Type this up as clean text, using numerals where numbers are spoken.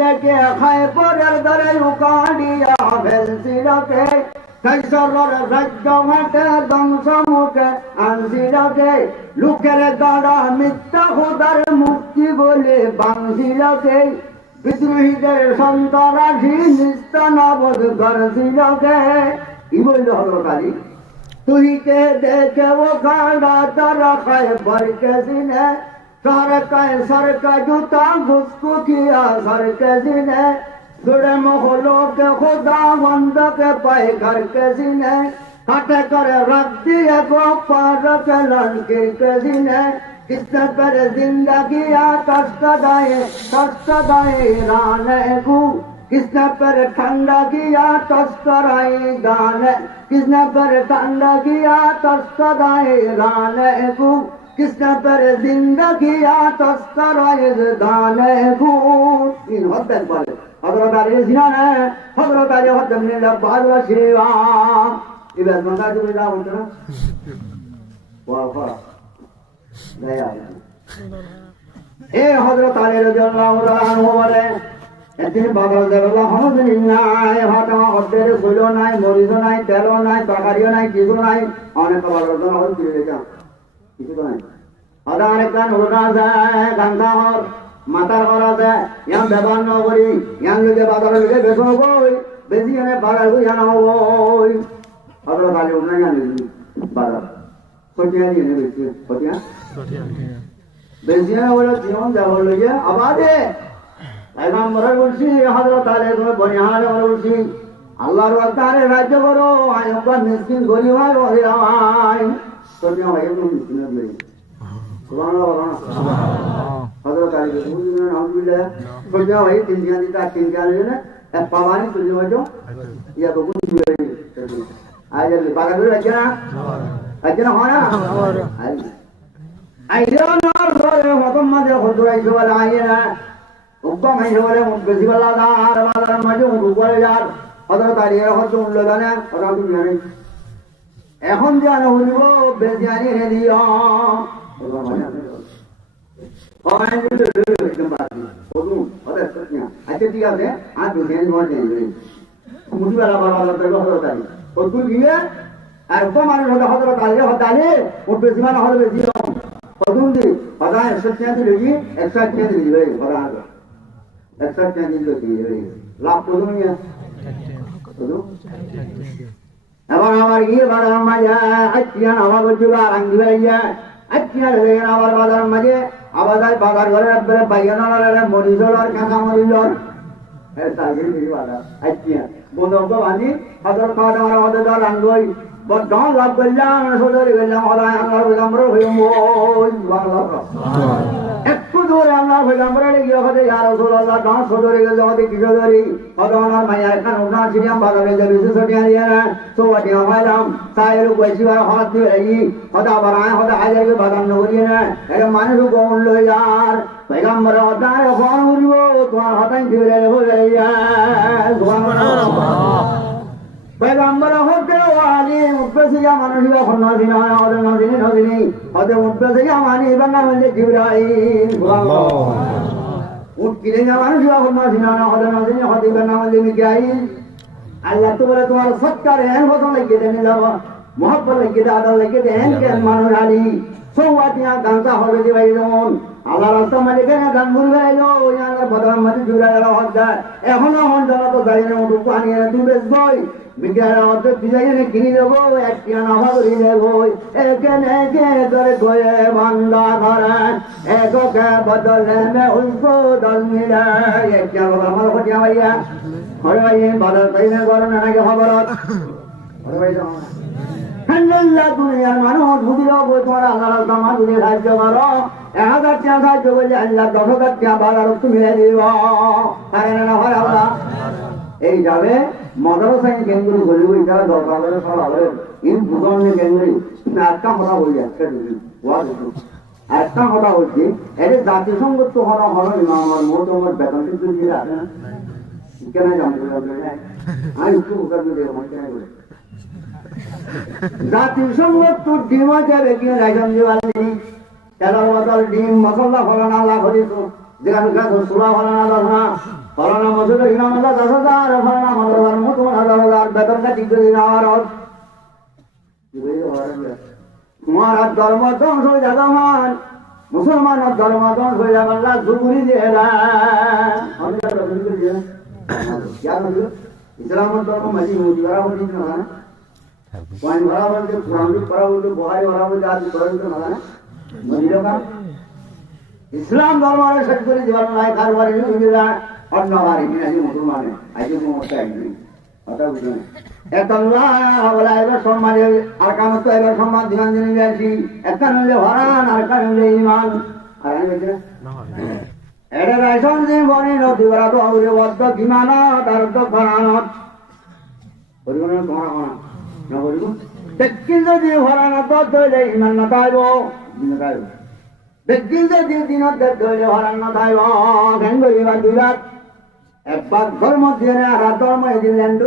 দেখে খায় পরের ধরে উকাড়িয়া ফেলছিলকে কৈশোরের রাজ্য ঘাটে ধ্বংস মুখে আনছিলকে লোকের দ্বারা মিথ্যা খোদার মুক্তি বলে বাংছিলকে বিদ্রোহীদের সন্ত্রাসী নিস্তানাবোধ করছিলকে কি বলল হলকারী তুই কে দেখে ও কাঁড়া তারা খায় বরকে সিনে सरकाए सरका जूता घुसको किया सर के सीने जुड़े मोहलों के खुदा बंद के पाए घर के सीने हटे करे रख दिए को पार के लड़के के सीने किसने पर जिंदगी आ कष्ट दाए राने को किसने पर ठंडा किया तस्कराई गाने किसने पर ठंडा किया तस्कराई राने को किसने पर जिंदगी तस्कराए दाने भूल इन हद्दन पर हजरत अली जिनाने हजरत अली हद्दन ने लबाद व शिवा इधर मंगा जो बिना उतना वाह वाह दया ए हजरत अली रज़ियल्लाहु अन्हु बोले একদিন বাবার দেবলা হমদিন নাই হাটা অর্ধের ছিল নাই মরিচ নাই তেল নাই তরকারিও নাই কিছু নাই অনেক বাবার জন্য হল দিয়ে যা কিছু তো নাই আদার কান ওটা যায় গান্ধার মাতার করা যায় ইয়াম ব্যবহার ন করি ইয়াম লোকে বাজারে লোকে বেচন কই বেশি এনে বাজার কই জানা হই আদার গালি উঠনা জানি বাজার কটিয়া নিয়ে বেশি কটিয়া বেশি না বলে জীবন যাবো লোকে আবাদে पैगम्बर বলছি হযরত আলী বনিহারে বলছি আল্লাহর ওয়াক্তারে রাজ্য করো আয়ুবা মিসকিন গরিব আর ওহিরাই তোমরা ভাই একদম মিসকিন হয়ে সুবহানাল্লাহ সুবহানাল্লাহ হযরত আলী বলছেন আলহামদুলিল্লাহ তোমরা ভাই তিন দিন না এক পাওয়ানি তোমরা जो ইয়া বকুন দিবে আজ বাগানে রাজ্য না হয় না আইলো নর ধরে মোহাম্মদ খুদরাই ওয়ালা আইনা উম্মা মাইরে বলে বেশি বলা না আর বাজার মাঝে উপরে যার হযরত আলী এর হচ্ছে উল্লো জানে ওরা তুমি জানে এখন যে আনো হইব বেশি আনি হে দিও ওরা মানে ওই যে একদম বাকি ওদু ওদের সত্যিয়া আচ্ছা ঠিক আছে আর দুদিন মনে নেই মুদি বেলা বাবা তো হযরত আলী ওদু দিয়ে আর উপমা মানুষ হযরত আলী ও বেশি মানে হলো বেশি ওদু দি বাবা সত্যিয়া দিলি একশো দিলি ভাই বাবা एक्सेप्ट नहीं होती है लाभ को नहीं है तो अब हमारे ये बाजार मजे अच्छा हवा को जुड़ा रंग दिया अच्छा लेकिन हमारे बाजार मजे आवाज़ बाजार वाले अपने भाइयों वाले मोरिजोल और क्या मोरिजोल ऐसा ही नहीं वाला अच्छा बोलो को वाली अगर खाना वाला होता तो रंगोई बहुत गांव लाभ कर जाए सोचो कर जाए और यहाँ पर बिलम्बर हुए वो वाला একটু দূরে আমরা পয়গম্বরের গিয়ে হতে ইয়া রাসূলুল্লাহ দাঁত সদরে গেল জগতে কি সদরি ভগবানের মায়া এখানে উঠা ছিলাম বাজারে যে বিশেষ ছটিয়া দিয়ে না তো ওটি হলাম সাইর কইছিবার হাত দিয়ে এই হদা বারায় হদা আজাকে বাদাম নগরি না এর মানুষ কোন লই আর পয়গম্বর হদায় ফোন করিব তোমার হাতাই দিলে হয়ে ইয়া সুবহানাল্লাহ পয়গম্বর হতে ওয়ালি মুফসিয়া মানুষিয়া খন্নাদিনা ওদের নদিনী ওদের মুফসিয়া মানি বাংলার মধ্যে জিবরাইল সুবহানাল্লাহ উঠকিলে মানুষিয়া খন্নাদিনা ওদের নদিনী হতে বাংলার মধ্যে মিকাইল আল্লাহ তোমার সৎকার এন কথা লাগিয়ে দেন যাব মোহাব্বত লাগিয়ে দেন আদর লাগিয়ে দেন কেন মানুষ আলী সৌয়াতিয়া গানটা হবে যে ভাই যেমন আল্লাহ রাস্তা মালিকে গান বলবে ইয়ার বদলার মধ্যে জুড়ে গেল হদ্দা এখনো হন জানা তো যাই না উঠু পানি তুমি বেচবই বিজ্ঞান অর্থ বিজয়নে কিনে দেবো একটি নাভা করি দেবো এখানে একে করে গয়ে বান্দা ধরে এককে বদলে মে উল্টো দল মিলে একটি আমার খটিয়া ভাইয়া হরে ভাই বাদল তাইনে করেন নাকি খবরত হরে ভাই আল্লাহ দুনিয়ার মানুষ বুঝিল তোমার আল্লাহ রাস্তা মানুষ সাহায্য করো 1000 টাকা সাহায্য করলে আল্লাহ 10,000 টাকা বাজার তুমি দিব পারে না হয় আল্লাহ এই যাবে মাদ্রাসায় কেন্দ্র গলি ওই যারা দরকার করে সব হবে ইন বুঝনে কেন্দ্র না একটা কথা বলি একটা ওয়াজ একটা কথা হচ্ছে এর জাতিসংঘ তো হরা হলো না আমার মোট আমার বেতন কিন্তু দিয়ে আছে না কেন জানতে পারবে না আমি একটু উত্তর দিয়ে মনে কেন বলে জাতিসংঘ তো ডিম যাবে কি লাইসেন্স দিওয়ালি তেলার বদল ডিম মশলা ফলানা আল্লাহ করি তো যেখানে গাছ সুলা ফলানা না ফলানা বছর ইনাম 10,000 ফরনাম 10,000 মুতুন 10,000 বেতন কাটি করে আর মহারাজ ধর্ম ধ্বংস হয়ে যাবে মান মুসলমানের ধর্ম ধ্বংস হয়ে যাবে আল্লাহ জুগুরি দিয়ে ইসলামের ধর্ম মাঝি মোদি করা বলছি না পয়েন্ট ভরা বলছে পুরানি করা বলছে বহারি ভরা বলছে আজ করা বলছে না মোদি লোক ইসলাম ধর্মের শেষ করে জীবন নাই কারবারি অন্য বাড়ি কিনাছি মুসলমানে আজ সমস্যা একদিন কথা বুঝলো না এবার সম্মান আর কান তো এবার সম্মান দিন দিন যাচ্ছি একটা নইলে হরান আর একটা নইলে ইমান আর আমি বলছি না এটা রাইসন যে বনি নদী বলা তো আউরে বদ্ধ কিমানত আর তো ফরানত বলিব না তোমার কোনা না বলিব দেখি যদি হরানত ধরে ইমান না পাইব দিন পাইব দেখি যদি দিনত ধরে হরান না পাইব কেন বলিবার দুই রাত একবার ধর্ম দিয়ে আর ধর্ম এদিন ল্যান্ড